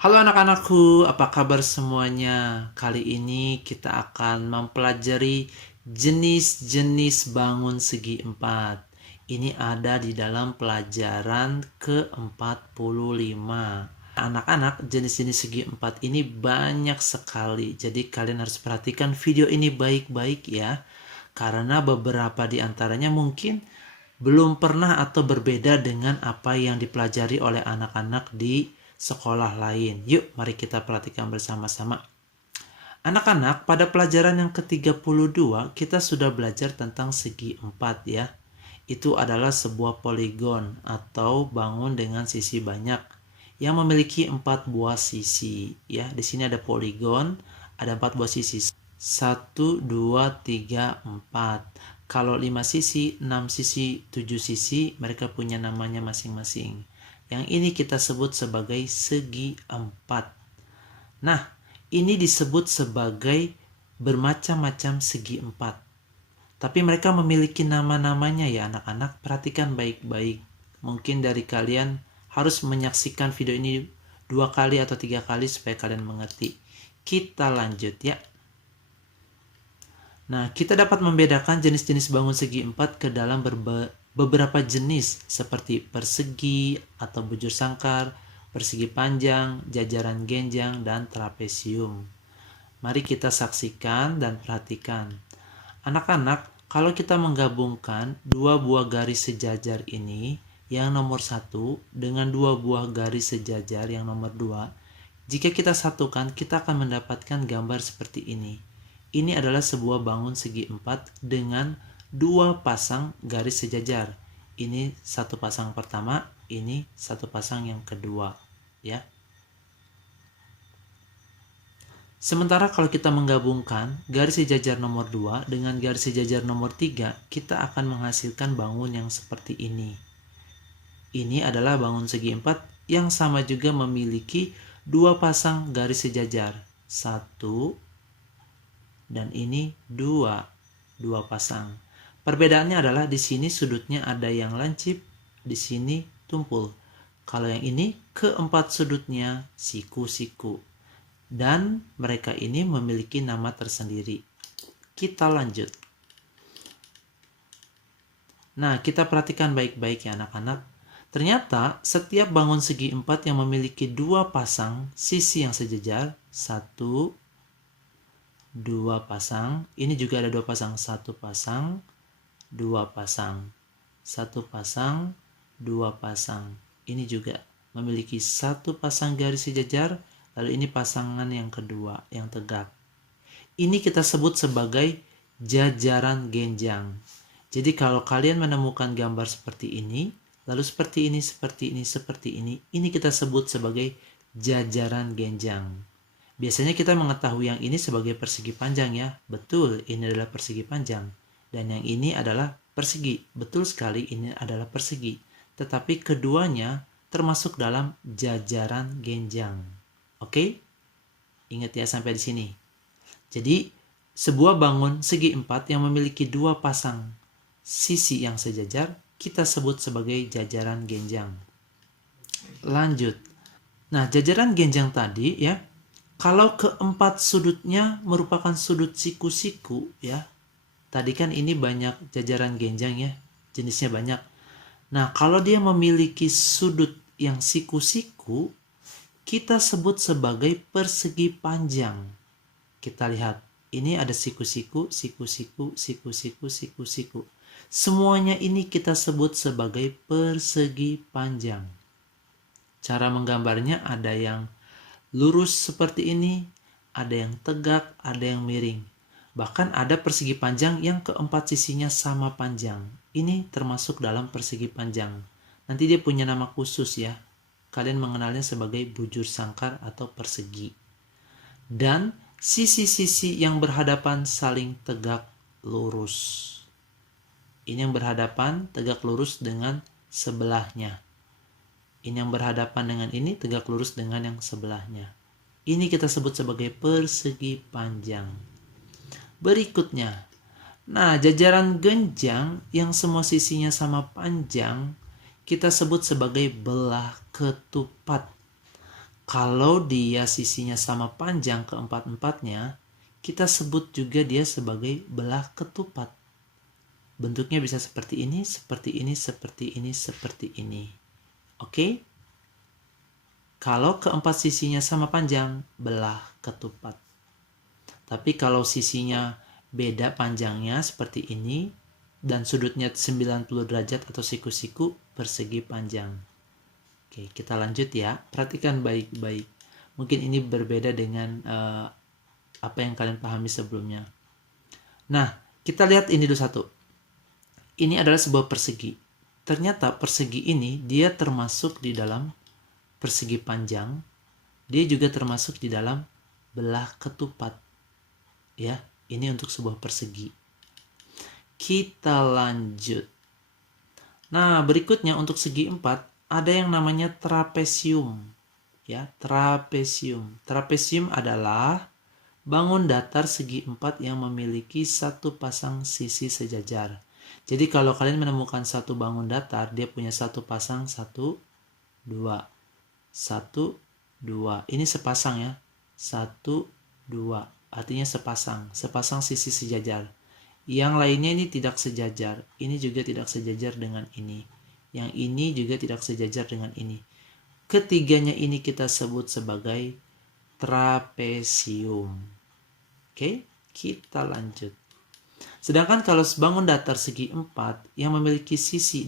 Halo anak-anakku, apa kabar semuanya? Kali ini kita akan mempelajari jenis-jenis bangun segi empat. Ini ada di dalam pelajaran ke-45. Anak-anak, jenis-jenis segi empat ini banyak sekali. Jadi kalian harus perhatikan video ini baik-baik ya. Karena beberapa di antaranya mungkin belum pernah atau berbeda dengan apa yang dipelajari oleh anak-anak di sekolah lain. Yuk, mari kita perhatikan bersama-sama. Anak-anak, pada pelajaran yang ke-32 kita sudah belajar tentang segi empat ya. Itu adalah sebuah poligon atau bangun dengan sisi banyak yang memiliki 4 buah sisi ya. Di sini ada poligon, ada 4 buah sisi. 1, 2, 3, 4. Kalau 5 sisi, 6 sisi, 7 sisi, mereka punya namanya masing-masing. Yang ini kita sebut sebagai segi empat. Nah, ini disebut sebagai bermacam-macam segi empat. Tapi mereka memiliki nama-namanya ya anak-anak. Perhatikan baik-baik. Mungkin dari kalian harus menyaksikan video ini 2 kali atau 3 kali supaya kalian mengerti. Kita lanjut ya. Nah, kita dapat membedakan jenis-jenis bangun segi empat ke dalam beberapa jenis seperti persegi atau bujur sangkar, persegi panjang, jajaran genjang, dan trapesium. Mari kita saksikan dan perhatikan. Anak-anak, kalau kita menggabungkan dua buah garis sejajar ini, yang nomor 1 dengan dua buah garis sejajar yang nomor 2, jika kita satukan, kita akan mendapatkan gambar seperti ini. Ini adalah sebuah bangun segi empat dengan dua pasang garis sejajar. Ini satu pasang pertama, ini satu pasang yang kedua, ya. Sementara kalau kita menggabungkan garis sejajar nomor 2 dengan garis sejajar nomor 3, kita akan menghasilkan bangun yang seperti ini. Ini adalah bangun segi empat yang sama juga memiliki dua pasang garis sejajar. Satu, dan ini dua pasang. Perbedaannya adalah di sini sudutnya ada yang lancip, di sini tumpul. Kalau yang ini keempat sudutnya siku-siku. Dan mereka ini memiliki nama tersendiri. Kita lanjut. Nah, kita perhatikan baik-baik ya anak-anak. Ternyata setiap bangun segi empat yang memiliki dua pasang sisi yang sejajar, satu, dua pasang, ini juga ada dua pasang, satu pasang, dua pasang, satu pasang, dua pasang. Ini juga memiliki satu pasang garis sejajar, lalu ini pasangan yang kedua yang tegak. Ini kita sebut sebagai jajaran genjang. Jadi kalau kalian menemukan gambar seperti ini, lalu seperti ini, seperti ini, seperti ini kita sebut sebagai jajaran genjang. Biasanya kita mengetahui yang ini sebagai persegi panjang ya. Betul, ini adalah persegi panjang. Dan yang ini adalah persegi. Betul sekali, ini adalah persegi. Tetapi keduanya termasuk dalam jajaran genjang. Oke? Ingat ya sampai di sini. Jadi, sebuah bangun segi empat yang memiliki dua pasang sisi yang sejajar, kita sebut sebagai jajaran genjang. Lanjut. Nah, jajaran genjang tadi ya, kalau keempat sudutnya merupakan sudut siku-siku ya. Tadi kan ini banyak jajaran genjang ya, jenisnya banyak. Nah, kalau dia memiliki sudut yang siku-siku, kita sebut sebagai persegi panjang. Kita lihat, ini ada siku-siku, siku-siku, siku-siku, siku-siku. Semuanya ini kita sebut sebagai persegi panjang. Cara menggambarnya ada yang lurus seperti ini, ada yang tegak, ada yang miring. Bahkan ada persegi panjang yang keempat sisinya sama panjang. Ini termasuk dalam persegi panjang. Nanti dia punya nama khusus ya. Kalian mengenalnya sebagai bujur sangkar atau persegi. Dan sisi-sisi yang berhadapan saling tegak lurus. Ini yang berhadapan tegak lurus dengan sebelahnya. Ini yang berhadapan dengan ini tegak lurus dengan yang sebelahnya. Ini kita sebut sebagai persegi panjang. Berikutnya, nah jajaran genjang yang semua sisinya sama panjang kita sebut sebagai belah ketupat. Kalau dia sisinya sama panjang keempat-empatnya, kita sebut juga dia sebagai belah ketupat. Bentuknya bisa seperti ini, seperti ini, seperti ini, seperti ini. Oke? Kalau keempat sisinya sama panjang, belah ketupat. Tapi kalau sisinya beda panjangnya seperti ini, dan sudutnya 90 derajat atau siku-siku, persegi panjang. Oke, kita lanjut ya. Perhatikan baik-baik. Mungkin ini berbeda dengan apa yang kalian pahami sebelumnya. Nah, kita lihat ini dulu satu. Ini adalah sebuah persegi. Ternyata persegi ini dia termasuk di dalam persegi panjang. Dia juga termasuk di dalam belah ketupat. Ya, ini untuk sebuah persegi. Kita lanjut. Nah, berikutnya untuk segi 4 ada yang namanya trapesium. Ya, trapesium. Trapesium adalah bangun datar segi 4 yang memiliki satu pasang sisi sejajar. Jadi kalau kalian menemukan satu bangun datar, dia punya satu pasang 1, 2. 1, 2. Ini sepasang ya. 1, 2. Artinya sepasang. Sepasang sisi sejajar. Yang lainnya ini tidak sejajar. Ini juga tidak sejajar dengan ini. Yang ini juga tidak sejajar dengan ini. Ketiganya ini kita sebut sebagai trapesium. Oke, kita lanjut. Sedangkan kalau bangun datar segi 4 yang memiliki sisi